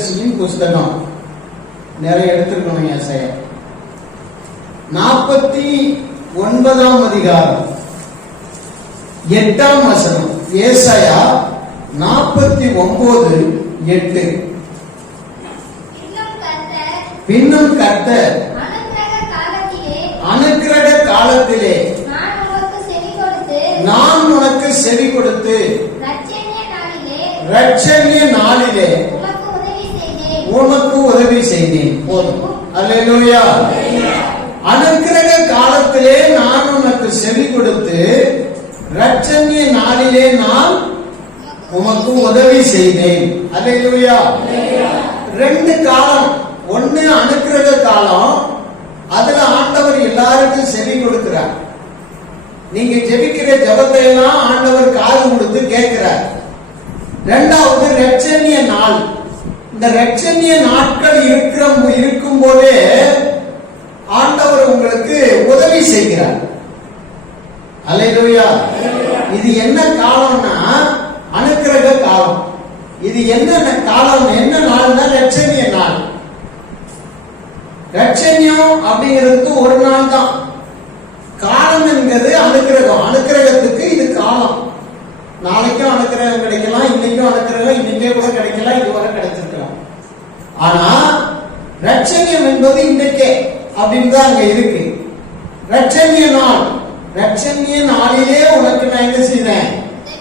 தீர்க்கதரிசியின் புஸ்தகம் நிறைய எடுத்திருக்கணும் ஏசாயா நாற்பத்தி ஒன்பதாம் அதிகாரம். எட்டாம் வசனம். ஏசாயா நாற்பத்தி ஒன்பது எட்டு. பின்னும் கர்த்தர் அனுக்கிரக காலத்திலே நான் உனக்கு செவி கொடுத்து ரட்சணிய நாளிலே போதும். அல்லேலூயா. அனுக்கிரக காலத்திலே நான் உனக்கு செவி கொடுத்து ரட்சணிய நாளிலே நான் உமக்கு உதவி செய்தேன். அல்லேலூயா. ரெண்டு காலம் ஒண்ணு அனுக்கிரக காலம் அதுல ஆண்டவர் எல்லாருக்கும் செவி கொடுக்கிறார். நீங்க ஜெபிக்கிற ஜெபத்தை எல்லாம் ஆண்டவர் காது கொடுத்து கேட்கிறார். ரெண்டாவது ரட்சணிய நாள். இந்த ரட்சணிய நாட்கள் இருக்கிற இருக்கும் போதே ஆண்டவர் உங்களுக்கு உதவி செய்கிறார். அலையிலோயா இது என்ன காலம்னா அனுக்கிரக காலம். இது என்ன காலம் என்ன நாள்னா ரட்சணிய நாள். ரட்சணியம் அப்படிங்கிறது ஒரு நாள் தான் காலம் என்கிறது அனுக்கிரகம் அனுக்கிரகத்துக்கு இது காலம் நாளைக்கும் அனுக்கிரகம் கிடைக்கலாம் இன்னைக்கும் அனுக்கிரகம் இன்னைக்கே கூட கிடைக்கலாம் இதுவரை கிடைச்சிருக்கலாம் ஆனா ரட்சணியம் என்பது இன்றைக்கே அப்படின்னு தான் அங்க இருக்கு. ரட்சணிய நாள். ரட்சணிய நாளிலே உனக்கு நான் என்ன செய்தேன்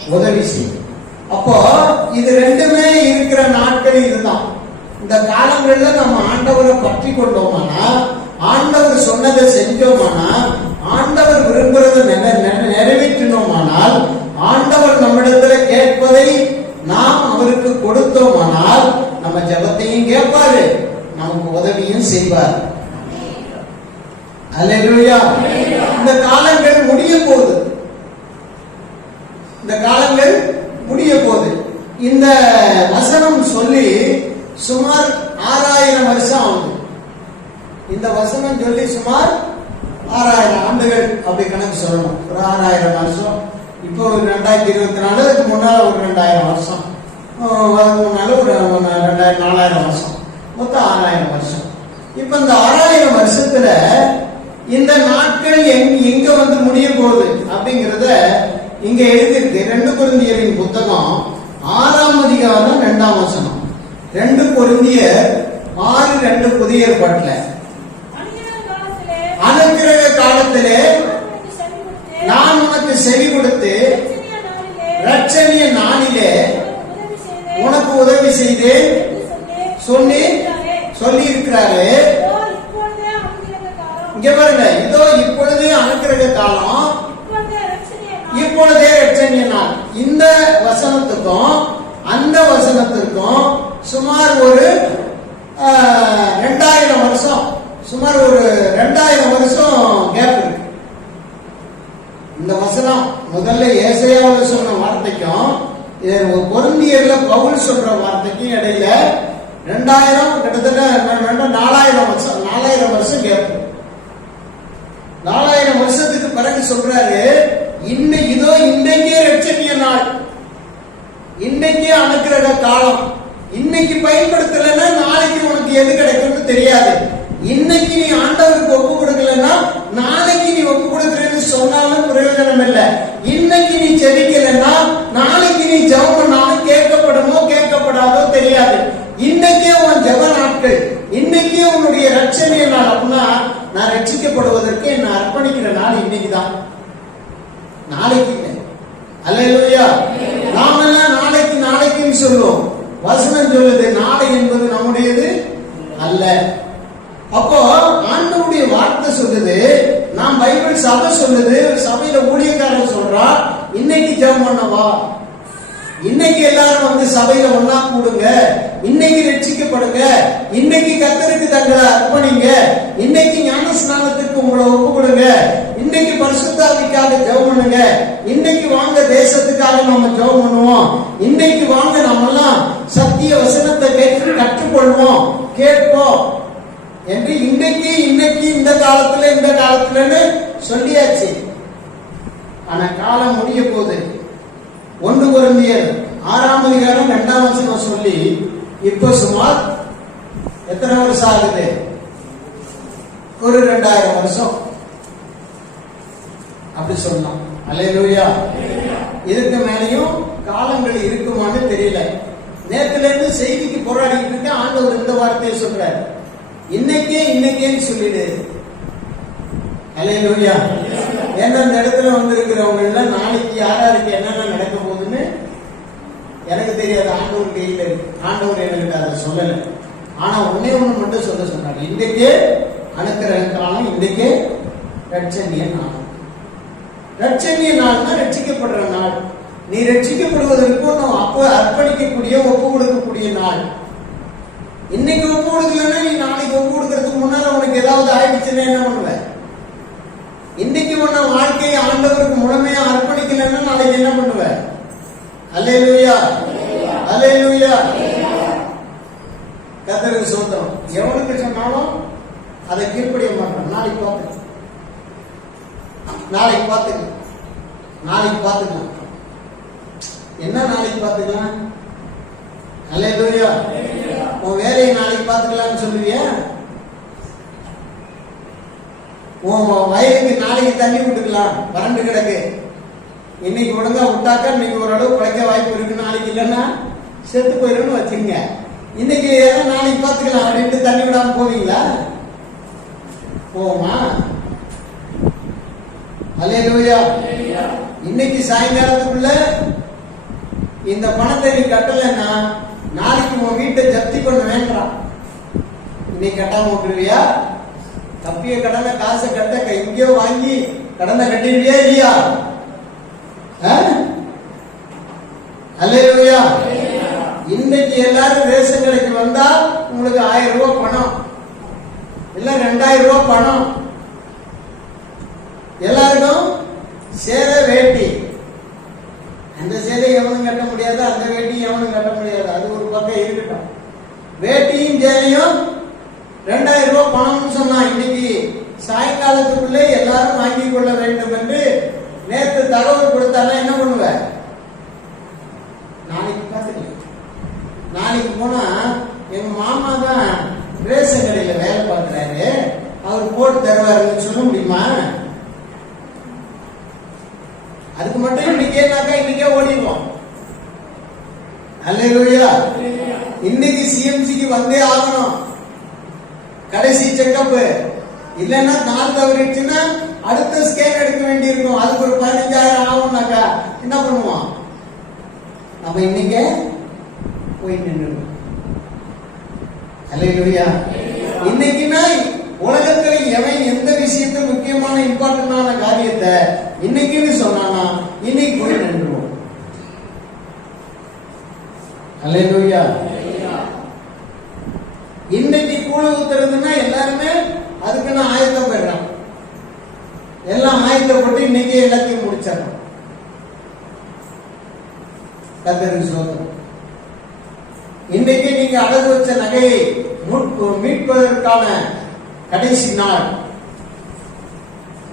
உதவி செய்தேன் அப்போ இது ரெண்டுமே இருக்கிற நாட்கள் இதுதான். இந்த காலங்கள்ல நம்ம ஆண்டவரை பற்றி கொண்டோமானா ஆண்டவர் சொன்னதை செஞ்சோமானா ஆண்டவர் விரும்புறதை நிறைவேற்றினோமானால் ஆண்டவர் நம்மிடத்துல கேட்பதை நாம் அவருக்கு கொடுத்தோமானால் நம்ம ஜெபத்தையும் கேட்பாரு. நமக்கு உதவியும் செய்வார். இந்த காலங்கள் முடிய போகுது. இந்த காலங்கள் முடிய போகுது. இந்த வசனம் சொல்லி சுமார் ஆறாயிரம் வருஷம் ஆகுது. இந்த வசனம் சொல்லி சுமார் ஆறாயிரம் ஆண்டுகள் அப்படி கணக்கு சொல்லணும். ஒரு ஆறாயிரம் வருஷம். இப்போ ஒரு ரெண்டாயிரத்தி இருபத்தி நாலு அதுக்கு முன்னால ஒரு ரெண்டாயிரம் வருஷம். அதுக்கு முன்னால ஒரு ரெண்டாயிரம் நாலாயிரம் வருஷம். மொத்தம் ஆறாயிரம் வருஷம். இப்ப இந்த ஆறாயிரம் வருஷத்துல இந்த நாட்கள் எங்க வந்து முடிய போகுது அப்படிங்கறத இங்க எழுதியிருக்கு. ரெண்டு குருந்தியரின் புத்தகம் ஆறாம் அதிகாரம் ரெண்டாம் வசனம். ரெண்டு பொருந்தியர் ஆறு ரெண்டு புதிய ஏற்பாட்டுல அனுக்கிரக காலத்திலே நான் உனக்கு செவி கொடுத்து ரட்சணிய நாளிலே உனக்கு உதவி செய்து சொல்லி சொல்லி இருக்கிறாரு இங்க பாருங்க இதோ இப்பொழுது அனுக்கிரக காலம். இப்பொழுதே ரட்சணிய நாள் இந்த வசனத்துக்கும் அந்த வசனத்திற்கும் சுமார் ஒரு ரெண்டாயிரம் வருஷம் சுமார் ஒரு ரெண்டாயிரம் வருஷம் கேப் இருக்கு. இந்த வசனம் முதல்ல ஏசையாவில் சொன்ன வார்த்தைக்கும் இது பொருந்தியர்ல பவுல் சொல்ற வார்த்தைக்கும் இடையில ரெண்டாயிரம் கிட்டத்தட்ட நாலாயிரம் வருஷம் நாலாயிரம் வருஷம் கேப் நாலாயிரம் வருஷத்துக்கு பிறகு சொல்றாரு இன்னைக்கு இதோ இன்னைக்கே ரட்சணிய நாள். இன்னைக்கே அனுக்கிரக காலம். இன்னைக்கு பயன்படுத்தலைன்னா நாளைக்கு உனக்கு எது கிடைக்கும்னு தெரியாது. இன்னைக்கு நீ ஆண்டவருக்கு ஒப்பு கொடுக்கலன்னா நாளைக்கு நீ ஒப்பு கொடுக்கறேன்னு சொன்னாலும் பிரயோஜனம் இல்லை இன்னைக்கு நீ செதிக்கலன்னா நாளைக்கு நீ ஜெபம் பண்ணாலும் கேட்கப்படுமோ கேட்கப்படாதோ தெரியாது இன்னைக்கே உன் ஜெப நாட்கள் இன்னைக்கே உன்னுடைய ரட்சணிய நாள் அப்படின்னா நான் ரட்சிக்கப்படுவதற்கு என்னை அர்ப்பணிக்கிற நாள் இன்னைக்கு தான் நாளைக்கு நாளைக்கு நாளைக்குன்னு சொல்லுவோம். வசனம் சொல்லுது நாளை என்பது நம்முடையது அல்ல. அப்போ ஆண்டவுடைய வார்த்தை சொல்லுது நான் பைபிள் சபை சொல்லுது சபையில ஊழியக்காரன் சொல்றா இன்னைக்கு ஜெபம் பண்ணவா? இன்னைக்கு எல்லாரும் வந்து சபையில ஒன்னா கூடுங்க. இன்னைக்கு ரட்சிக்கப்படுங்க. இன்னைக்கு கத்தருக்கு தங்களை அர்ப்பணிங்க. இன்னைக்கு ஞான ஸ்நானத்துக்கு உங்களை ஒப்பு கொடுங்க இன்னைக்கு பரிசுத்தாவிக்காக ஜெபம் பண்ணுங்க. இன்னைக்கு வாங்க தேசத்துக்காக நம்ம ஜெபம் பண்ணுவோம். இன்னைக்கு வாங்க நம்ம எல்லாம் சத்திய வசனத்தை கேட்டு கற்றுக்கொள்வோம். கேட்போம். என்று இன்னைக்கு இன்னைக்கு இந்த காலத்துல இந்த காலத்துலன்னு சொல்லியாச்சு. ஆனா காலம் முடிய போது ஒன்று குழந்தையர் ஆறாம் அதிகாரம் இரண்டாம் வசனம் சொல்லி இப்ப சுமார் எத்தனை வருஷம் ஆகுது? ஒரு ரெண்டாயிரம் வருஷம். அப்படி சொல்லலாம். அலையலூயா இதுக்கு மேலையும் காலங்கள் இருக்குமான்னு தெரியல. நேத்துல இருந்து செய்திக்கு போராடிட்டு இருக்க ஆண்டவர் இந்த வார்த்தையை சொல்றாரு. இன்னைக்கே இன்னைக்கேன்னு சொல்லிடு. அல்லேலூயா. எந்தெந்த இடத்துல வந்திருக்கிறவங்க எல்லாம் நாளைக்கு யாராருக்கு என்னென்ன நடக்க எனக்கு தெரியாது ஆண்டவர் கையில் ஆண்டவர் எனக்கு அதை சொல்லல. ஆனா ஒன்னே ஒண்ணு மட்டும் சொல்ல சொன்னார். இன்றைக்கே அனுக்கிற காலம் இன்றைக்கே ரட்சணிய நாள். ரட்சணிய நாள்னா ரட்சிக்கப்படுற நாள். நீ ரட்சிக்கப்படுவதற்கு உன்னை அப்ப அர்ப்பணிக்கக்கூடிய ஒப்பு கொடுக்கக்கூடிய நாள். இன்னைக்கு ஒப்பு கொடுக்கலன்னா நீ நாளைக்கு ஒப்பு கொடுக்கறதுக்கு முன்னால உனக்கு ஏதாவது ஆயிடுச்சுன்னா என்ன பண்ணுவ? இன்னைக்கு உன்ன வாழ்க்கையை ஆண்டவருக்கு முழுமையா அர்ப்பணிக்கலன்னா நாளைக்கு என்ன பண்ணுவ? அல்லேலூயா அல்லேலூயா கத்தருக்கு சொந்தம் எவனுக்கு சொன்னாலும் அதை கீழ்ப்படிய மாட்டான். நாளைக்கு பார்த்துக்கலாம். நாளைக்கு பார்த்துக்கலாம். நாளைக்கு பார்த்துக்கலாம். என்ன நாளைக்கு பார்த்துக்கலாம்? அல்லேலூயா உன் வேலையை நாளைக்கு பார்த்துக்கலாம்னு சொல்லுவியா? உன் வயலுக்கு நாளைக்கு தண்ணி விட்டுக்கலாம் வறண்டு கிடக்கு. இன்னைக்கு ஒழுங்கா விட்டாக்கா இன்னைக்கு ஓரளவு குறைக்க வாய்ப்பு இருக்கு. நாளைக்கு இல்லைன்னா செத்து போயிடும்னு வச்சுங்க இன்னைக்கு ஏதோ நாளைக்கு பார்த்துக்கலாம். அப்படின்ட்டு தண்ணி விடாம போவீங்களா? போமா அல்லேலூயா இன்னைக்கு சாயங்காலத்துக்குள்ள இந்த பணத்தை நீ கட்டலைன்னா நாளைக்கு உன் வீட்டை ஜப்தி பண்ண வேண்டாம் இன்னைக்கு கட்டாம விட்டுருவியா? தப்பிய கடனை காசை கட்ட எங்கேயோ வாங்கி கடனை கட்டிடுவியா இல்லையா? அல்லேலூயா. இன்னைக்கு எல்லாரும் ரேஷன் கடைக்கு வந்தா உங்களுக்கு ஆயிரம் ரூபாய் பணம். இல்ல ரெண்டாயிரம் ரூபாய் பணம். எல்லாருக்கும் சேலை வேட்டி. அந்த சேலை எவனும் கட்ட முடியாது அந்த வேட்டியும் எவனும் கட்ட முடியாது. அது ஒரு பக்கம் இருக்கட்டும். வேட்டியும் சேலையும் ரெண்டாயிரம் ரூபாய் பணம்னு சொன்னா இன்னைக்கு சாயங்காலத்துக்குள்ளே எல்லாரும் வாங்கி கொள்ள வேண்டும் என்று நேத்து தகவல் கொடுத்தானா என்ன பண்ணுவ நாளைக்கு பார்த்துக்கலாம் நாளைக்கு போனா எங்க மாமா தான் ரேஷன் கடையில வேலை பார்க்கறாரு அவர் போட்டு தருவாருன்னு சொல்ல முடியுமா அதுக்கு மட்டும் இன்னைக்கேனாக்கா இன்னைக்கே ஓடிடுவோம் அல்லேலூயா இன்னைக்கு சிஎம்சிக்கு வந்தே ஆகணும் கடைசி செக்கப் இல்லைன்னா நாள் தவறிடுச்சுன்னா அடுத்த ஸ்கேன் எடுக்க வேண்டியிருக்கும். அதுக்கு ஒரு பதினஞ்சாயிரம் ஆகும்னாக்கா என்ன பண்ணுவோம்? நம்ம இன்னைக்கு போய் நின்றுடும் அல்லையா இன்னைக்குன்னா உலகத்துல எவன் எந்த விஷயத்த முக்கியமான இம்பார்ட்டன்டான காரியத்தை இன்னைக்குன்னு சொன்னானா இன்னைக்கு போய் நின்றுவோம் அல்லையா கூழ ஊத்துறதுன்னா எல்லாருமே அதுக்குன்னு ஆயத்தம் போயிடுறான் எல்லாம் ஆயத்தப்பட்டு இன்னைக்கு எல்லாத்தையும் முடிச்சிடறோம் கத்தருக்கு சோதனை இன்னைக்கு நீங்க அடகு வச்ச நகையை மீட்பதற்கான கடைசி நாள்.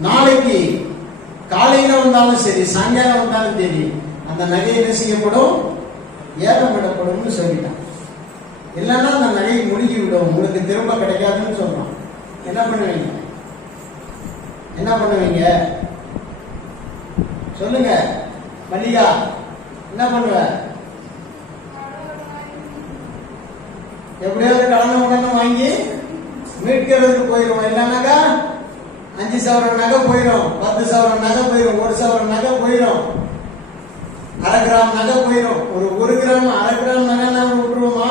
நாளைக்கு காலையில வந்தாலும் சரி சாயங்காலம் வந்தாலும் சரி அந்த நகையை என்ன செய்யப்படும்? ஏலம் விடப்படும்னு சொல்லிட்டான் இல்லைன்னா அந்த நகையை முழுகி விடும். உங்களுக்கு திரும்ப கிடைக்காதுன்னு சொன்னோம் என்ன பண்ணுவீங்க? என்ன பண்ணுவீங்க? சொல்லுங்க. மல்லிகா என்ன பண்ணுவ? எப்படியாவது கடனை உடனே வாங்கி மீட்கிறதுக்கு போயிடும் இல்லைனாக்கா அஞ்சு சவரம் நகை போயிடும். பத்து சவரம் நகை போயிடும். ஒரு சவரம் நகை போயிடும். அரை கிராம் நகை போயிடும். ஒரு ஒரு கிராம் அரை கிராம் நகை நாம விட்டுருவோமா?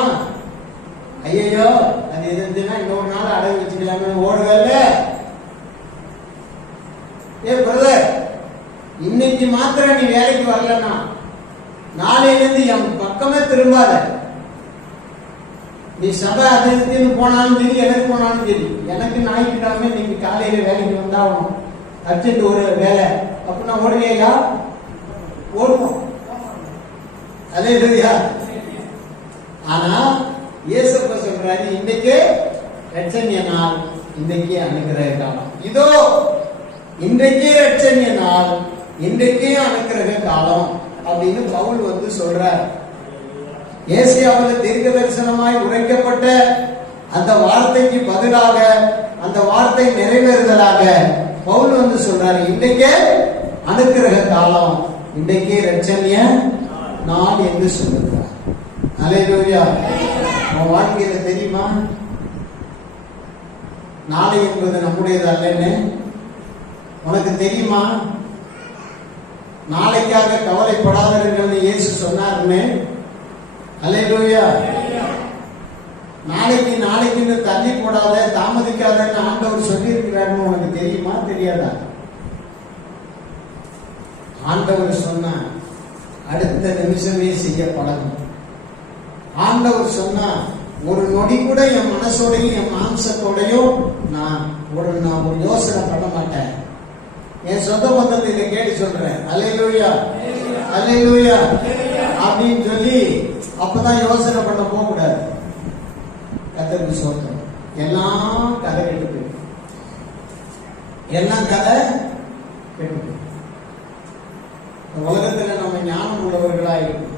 ஐயோ அது இருந்துச்சுன்னா இன்னொரு நாள் அடகு வச்சுக்கலாமே ஓடுவேல ஏ பிரதர் இன்னைக்கு மாத்திரம் நீ வேலைக்கு வரலன்னா நாளையில இருந்து என் பக்கமே திரும்பாத. நீ சபை அது இதுன்னு போனாலும் சரி எனக்கு போனாலும் சரி எனக்கு ஞாயிற்றுக்கிழமை நீங்க காலையில வேலைக்கு வந்தாகணும். அர்ஜென்ட் ஒரு வேலை. அப்படின்னா ஓடுவியா ஓடுவோம். அதே இல்லையா ஆனா இயேசப்ப சொல்றாரு இன்னைக்கே ரட்சணிய நாள் இன்னைக்கே அனுகிரக காலம் இதோ இன்றைக்கே ரட்சணிய நாள் இன்றைக்கே அனுக்கிரக காலம் அப்படின்னு பவுல் வந்து சொல்றார். ஏசியாவில் தீர்க்க தரிசனமாய் உரைக்கப்பட்ட அந்த வார்த்தைக்கு பதிலாக அந்த வார்த்தை நிறைவேறுதலாக பவுல் வந்து சொல்றாரு இன்றைக்கே அனுக்கிரக காலம் இன்றைக்கே ரட்சணிய நாள் என்று சொல்லுகிறார். அலையிலூயா உன் வாழ்க்கையில தெரியுமா? நாளை என்பது நம்முடையது அல்லன்னு உனக்கு தெரியுமா? நாளைக்காக கவலைப்படாதீர்கள்னு இயேசு சொன்னாருன்னு. அல்லேலூயா. நாளைக்கு நாளைக்குன்னு தள்ளி போடாத தாமதிக்காதன்னு ஆண்டவர் சொல்லியிருக்கிறாருன்னு உனக்கு தெரியுமா தெரியாதா? ஆண்டவர் சொன்ன அடுத்த நிமிஷமே செய்ய பழகும் ஆண்டவர் சொன்னார் ஒரு நொடி கூட என் மனசோடையும் என் மாம்சத்தோடையும் நான் ஒரு நான் ஒரு யோசனை பண்ண மாட்டேன். என் சொந்த பந்தத்தை இதை கேட்டு சொல்றேன். அலையிலூயா அலையிலூயா அப்படின்னு சொல்லி அப்பதான் யோசனை பண்ண போக கூடாது கத்தருக்கு சோத்திரம். எல்லாம் கதை கெட்டு போயிடும். எல்லாம் கதை கெட்டு போயிடும். உலகத்துல நம்ம ஞானம் உள்ளவர்களா இருக்கும்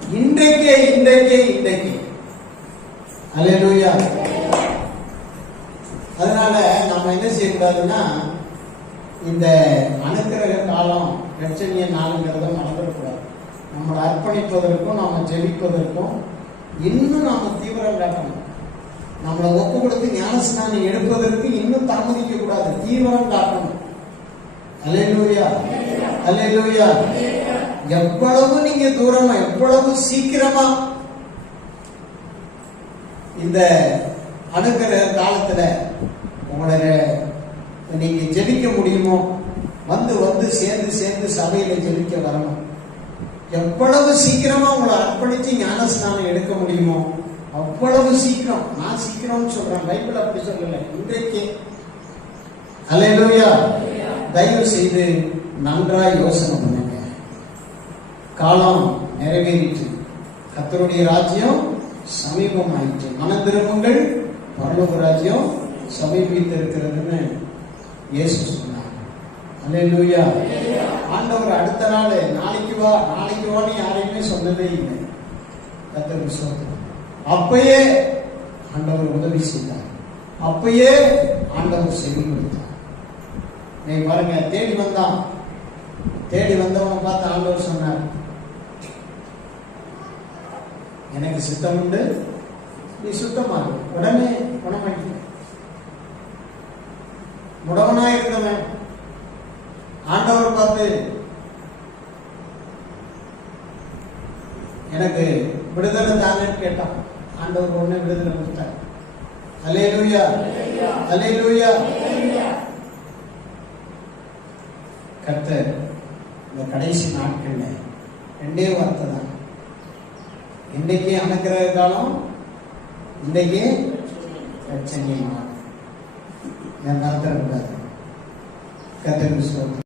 இன்றைக்கே இன்றைக்கே இன்றைக்கு. அலையலூயா அதனால நம்ம என்ன செய்யக்கூடாதுன்னா இந்த அனுக்கிரக காலம் லட்சணிய நாளுங்கிறத மறந்துடக்கூடாது நம்மளை அர்ப்பணிப்பதற்கும் நாம ஜெபிப்பதற்கும் இன்னும் நாம தீவிரம் காட்டணும். நம்மளை ஒப்பு கொடுத்து ஞானஸ்நானம் எடுப்பதற்கு இன்னும் தாமதிக்க கூடாது தீவிரம் காட்டணும். அலையலூயா அலையலூயா எவ்வளவு நீங்க தூரமா எவ்வளவு சீக்கிரமா இந்த அணுகிற காலத்துல உங்களோட நீங்க ஜெபிக்க முடியுமோ? வந்து வந்து சேர்ந்து சேர்ந்து சபையில ஜெபிக்க வரணும். எவ்வளவு சீக்கிரமா உங்களை அர்ப்பணிச்சு ஞானஸ்நானம் எடுக்க முடியுமோ? அவ்வளவு சீக்கிரம். நான் சீக்கிரம்னு சொல்றேன். பைபிள் அப்படி சொல்லல. இன்றைக்கு. அல்லேலூயா தயவு செய்து நன்றாய் யோசனை பண்ணுங்க. காலம் நிறைவேறிற்று. கத்தருடைய ராஜ்யம் சமீபமாயிற்று. மன திரும்புங்கள் பரலோக ராஜ்யம் சமீபித்து இருக்கிறதுன்னு இயேசு சொன்னார். அல்லேலூயா. ஆண்டவர் அடுத்த நாள் நாளைக்கு வா நாளைக்கு வான்னு யாரையுமே சொன்னதே இல்லை. கத்தர் சோத்திரம் அப்பயே ஆண்டவர் உதவி செய்தார். அப்பயே ஆண்டவர் செவி கொடுத்தார். நீ பாருங்க தேடி வந்தான். தேடி வந்தவனை பார்த்து ஆண்டவர் சொன்னார் எனக்கு சுத்தம் உண்டு. நீ சுத்தமாக. உடனே குணமாக்கி முடவனா இருந்தவன். ஆண்டவர் பார்த்து எனக்கு விடுதலை தாங்கன்னு கேட்டான். ஆண்டவர் உடனே விடுதலை கொடுத்தார். அலை லூயா கர்த்தர் இந்த கடைசி நாட்கள்ல ரெண்டே வார்த்தை தான். இன்றைக்கே அணுக்கிற காலம் இன்றைக்கே பிரச்சனை என் நடத்த கூடாது கத்தருக்கு